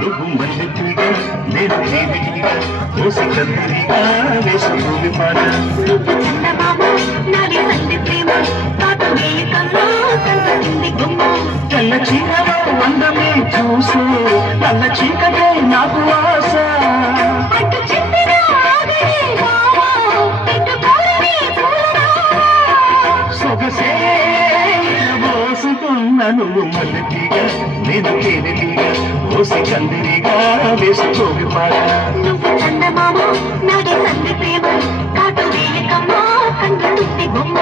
నువ్వు మల్లెపూగా నేను జీవిగా కోసి కత్తిరిగా వేసుకుని పాట తెల్ల చీరలో అందమే చూసు నల్ల చీకటే నాకు ఆశ సొగసే మోసుకున్న నువ్వు మల్లెపూగా నేను తేనెటీగా కోసి కందిరిగా వేసుకోవి పాట నువ్వు చందమామ నాడే సంధి ప్రేమ కాటు వేయకమ్మా కందు తుట్టి బొమ్మ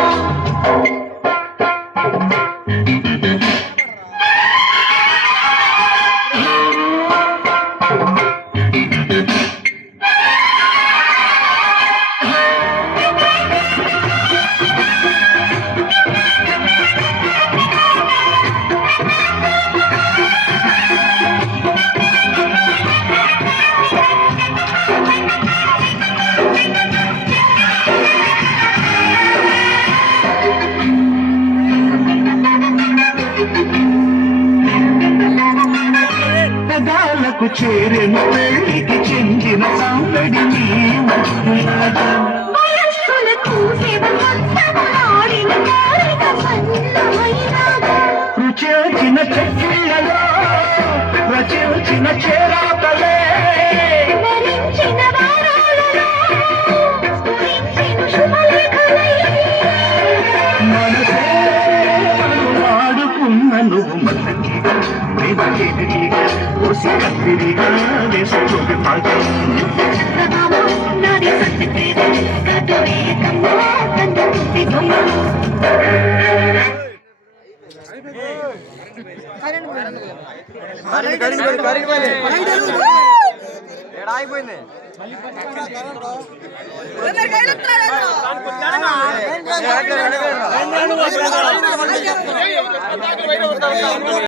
పెదాలకు చేరిన పెళ్లికి చెందిన సంగడి రుచిన చెక్కిళ్ళలో రచించిన చేరాతలే మనసే వాడుకున్న నువ్వు మల్లెటీగా నేను తేనెటీగా కోసి కత్తిరిగా వేసుకోవి పాట ఆగిపోయింది